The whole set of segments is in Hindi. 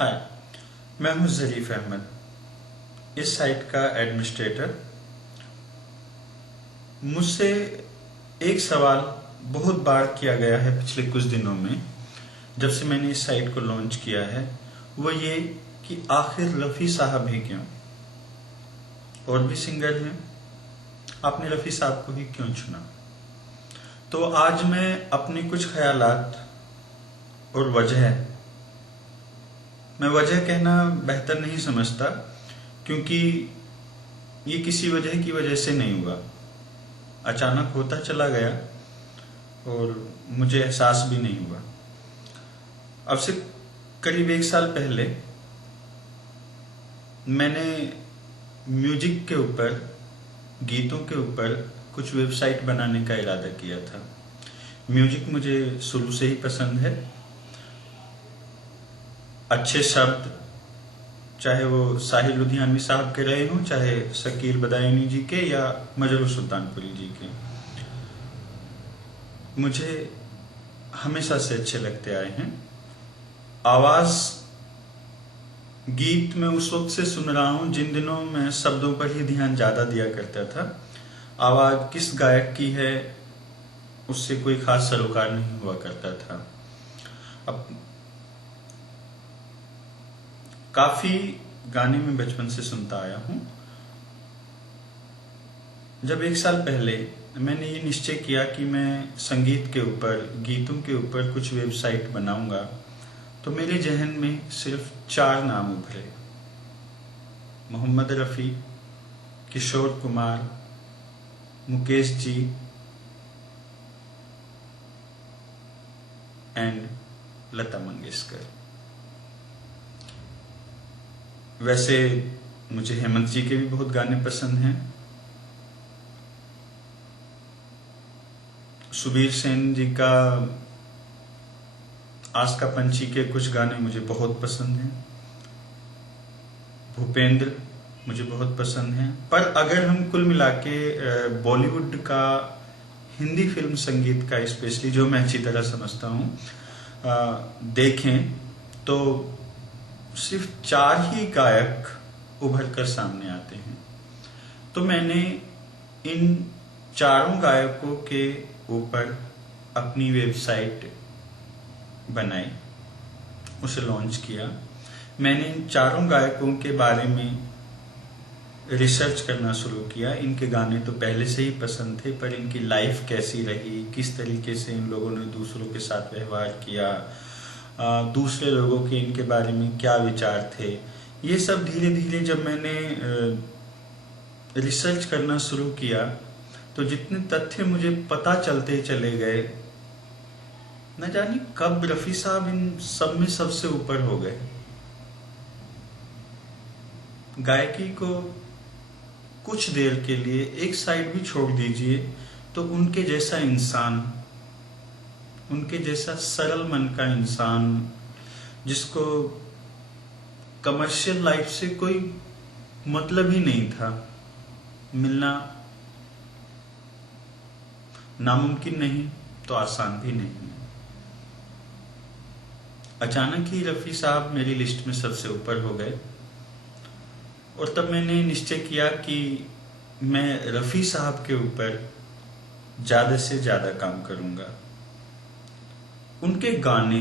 हाय, मैं हूं ज़रीफ अहमद, इस साइट का एडमिनिस्ट्रेटर। मुझसे एक सवाल बहुत बार किया गया है पिछले कुछ दिनों में, जब से मैंने इस साइट को लॉन्च किया है, वो ये कि आखिर रफ़ी साहब ही क्यों? और भी सिंगर हैं, आपने रफ़ी साहब को ही क्यों चुना? तो आज मैं अपने कुछ ख्यालात और मैं वजह कहना बेहतर नहीं समझता, क्योंकि ये किसी वजह की वजह से नहीं हुआ, अचानक होता चला गया और मुझे एहसास भी नहीं हुआ। अब से करीब 1 साल पहले मैंने म्यूजिक के ऊपर, गीतों के ऊपर कुछ वेबसाइट बनाने का इरादा किया था। म्यूजिक मुझे शुरू से ही पसंद है। अच्छे शब्द, चाहे वो साहिर लुधियानवी साहब के रहे हों, चाहे शकील बदायूनी जी के या मजरूर सुल्तानपुरी जी के, मुझे हमेशा से अच्छे लगते आए हैं। आवाज, गीत मैं उस वक्त से सुन रहा हूं जिन दिनों मैं शब्दों पर ही ध्यान ज्यादा दिया करता था। आवाज किस गायक की है उससे कोई खास सरोकार नहीं हुआ करता था। अब काफी गाने में बचपन से सुनता आया हूं। जब 1 साल पहले मैंने ये निश्चय किया कि मैं संगीत के ऊपर, गीतों के ऊपर कुछ वेबसाइट बनाऊंगा, तो मेरे जहन में सिर्फ 4 नाम उभरे: मोहम्मद रफ़ी, किशोर कुमार, मुकेश जी एंड लता मंगेशकर। वैसे मुझे हेमंत जी के भी बहुत गाने पसंद हैं। सुबीर सेन जी का आस का पंछी के कुछ गाने मुझे बहुत पसंद हैं। भूपेंद्र मुझे बहुत पसंद हैं। पर अगर हम कुल मिला के बॉलीवुड का, हिंदी फिल्म संगीत का स्पेशली, जो मैं अच्छी तरह समझता हूं, देखें तो सिर्फ 4 ही गायक उभर कर सामने आते हैं। तो मैंने इन 4 गायकों के ऊपर अपनी वेबसाइट बनाई, उसे लॉन्च किया। मैंने इन 4 गायकों के बारे में रिसर्च करना शुरू किया। इनके गाने तो पहले से ही पसंद थे, पर इनकी लाइफ कैसी रही, किस तरीके से इन लोगों ने दूसरों के साथ व्यवहार किया, दूसरे लोगों के इनके बारे में क्या विचार थे, ये सब धीरे धीरे जब मैंने रिसर्च करना शुरू किया, तो जितने तथ्य मुझे पता चलते चले गए, न जाने कब रफ़ी साहब इन सब में सबसे ऊपर हो गए। गायकी को कुछ देर के लिए एक साइड भी छोड़ दीजिए, तो उनके जैसा इंसान, उनके जैसा सरल मन का इंसान, जिसको कमर्शियल लाइफ से कोई मतलब ही नहीं था, मिलना नामुमकिन नहीं तो आसान भी नहीं। अचानक ही रफ़ी साहब मेरी लिस्ट में सबसे ऊपर हो गए, और तब मैंने निश्चय किया कि मैं रफ़ी साहब के ऊपर ज्यादा से ज्यादा काम करूंगा। उनके गाने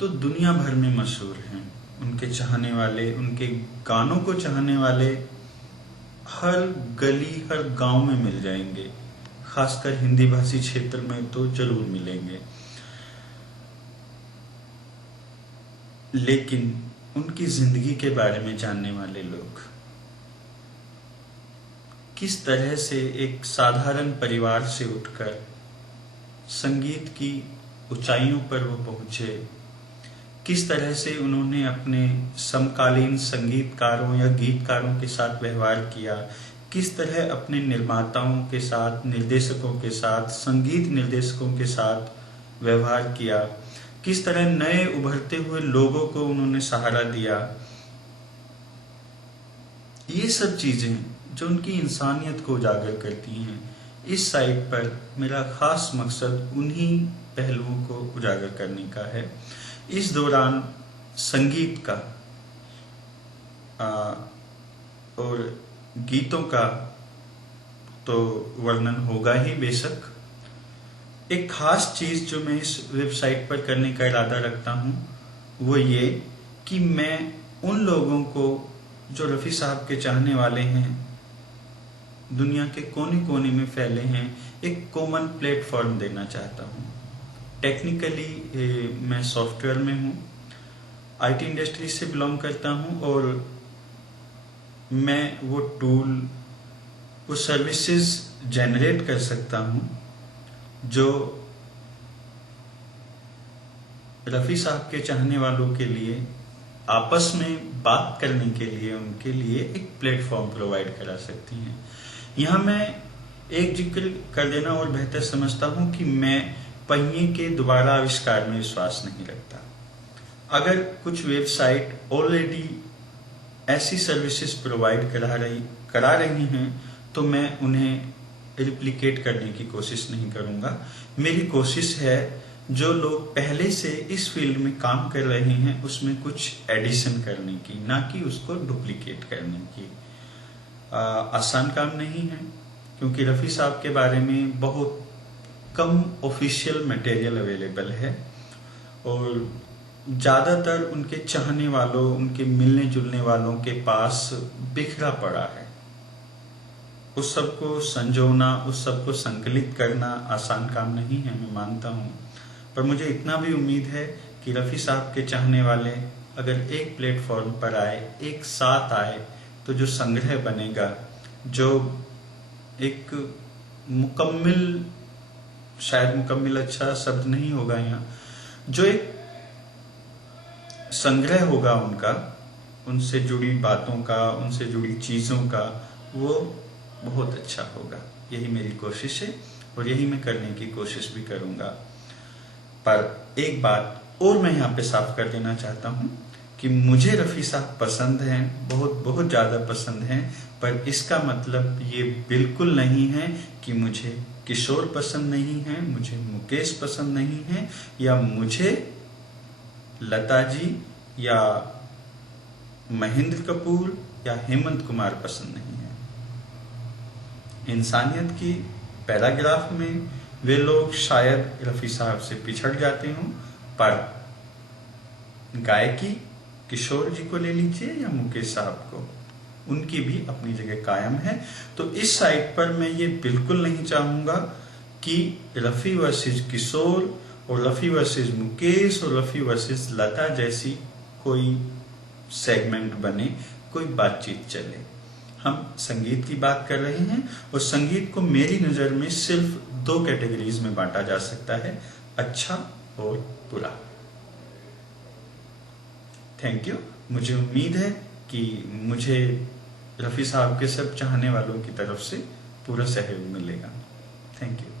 तो दुनिया भर में मशहूर हैं। उनके चाहने वाले, उनके गानों को चाहने वाले हर गली, हर गांव में मिल जाएंगे। खासकर हिंदी भाषी क्षेत्र में तो जरूर मिलेंगे। लेकिन उनकी जिंदगी के बारे में जानने वाले लोग, किस तरह से एक साधारण परिवार से उठकर संगीत की ऊंचाइयों पर वो पहुंचे, किस तरह से उन्होंने अपने समकालीन संगीतकारों या गीतकारों के साथ व्यवहार किया, किस तरह अपने निर्माताओं के साथ, निर्देशकों के साथ, संगीत निर्देशकों के साथ व्यवहार किया, किस तरह नए उभरते हुए लोगों को उन्होंने सहारा दिया। ये सब चीजें जो उनकी इंसानियत को उजागर करती हैं, इस साइट पर मेरा खास मकसद उन्हीं पहलुओं को उजागर करने का है। इस दौरान संगीत का और गीतों का तो वर्णन होगा ही बेशक। एक खास चीज जो मैं इस वेबसाइट पर करने का इरादा रखता हूं वो ये कि मैं उन लोगों को जो रफ़ी साहब के चाहने वाले हैं, दुनिया के कोने कोने में फैले हैं, एक कॉमन प्लेटफॉर्म देना चाहता हूं। टेक्निकली मैं सॉफ्टवेयर में हूं, आईटी इंडस्ट्री से बिलोंग करता हूं और मैं वो टूल, वो सर्विसेज जनरेट कर सकता हूं जो रफ़ी साहब के चाहने वालों के लिए आपस में बात करने के लिए उनके लिए एक प्लेटफॉर्म प्रोवाइड करा सकती हैं। यहां मैं एक जिक्र कर देना और बेहतर समझता हूं कि मैं पहिए के दोबारा आविष्कार में विश्वास नहीं रखता। अगर कुछ वेबसाइट ऑलरेडी ऐसी सर्विसेज प्रोवाइड करा रही हैं तो मैं उन्हें रिप्लिकेट करने की कोशिश नहीं करूंगा। मेरी कोशिश है जो लोग पहले से इस फील्ड में काम कर रहे हैं उसमें कुछ एडिशन करने की, ना कि उसको डुप्लीकेट करने की। आसान काम नहीं है क्योंकि रफ़ी साहब के बारे में बहुत कम ऑफिशियल मटेरियल अवेलेबल है और ज्यादातर उनके चाहने वालों, उनके मिलने जुलने वालों के पास बिखरा पड़ा है। उस सबको संजोना, उस सबको संकलित करना आसान काम नहीं है, मैं मानता हूं। पर मुझे इतना भी उम्मीद है कि रफ़ी साहब के चाहने वाले अगर एक प्लेटफॉर्म पर आए, एक साथ आए, तो जो संग्रह बनेगा, जो एक मुकम्मिल, शायद मुकम्मिल अच्छा शब्द नहीं होगा यहाँ, जो एक संग्रह होगा उनका, उनसे जुड़ी बातों का, उनसे जुड़ी चीजों का, वो बहुत अच्छा होगा। यही मेरी कोशिश है और यही मैं करने की कोशिश भी करूंगा। पर एक बात और मैं यहाँ पे साफ कर देना चाहता हूँ कि मुझे रफ़ी साहब पसंद हैं, बहुत बहुत ज्यादा पसंद हैं, पर इसका मतलब ये बिल्कुल नहीं है कि मुझे किशोर पसंद नहीं है, मुझे मुकेश पसंद नहीं है, या मुझे लता जी या महेंद्र कपूर या हेमंत कुमार पसंद नहीं है। इंसानियत की पैराग्राफ में वे लोग शायद रफ़ी साहब से पिछड़ जाते हों, पर गायकी किशोर जी को ले लीजिए या मुकेश साहब को, उनकी भी अपनी जगह कायम है। तो इस साइट पर मैं ये बिल्कुल नहीं चाहूंगा कि रफ़ी वर्सेस किशोर और रफ़ी वर्सेस मुकेश और रफ़ी वर्सेस लता जैसी कोई सेगमेंट बने, कोई बातचीत चले। हम संगीत की बात कर रहे हैं और संगीत को मेरी नजर में सिर्फ दो कैटेगरीज में बांटा जा सकता है, अच्छा और बुरा। Thank you. मुझे उम्मीद है कि मुझे रफ़ी साहब के सब चाहने वालों की तरफ से पूरा सहयोग मिलेगा। Thank you.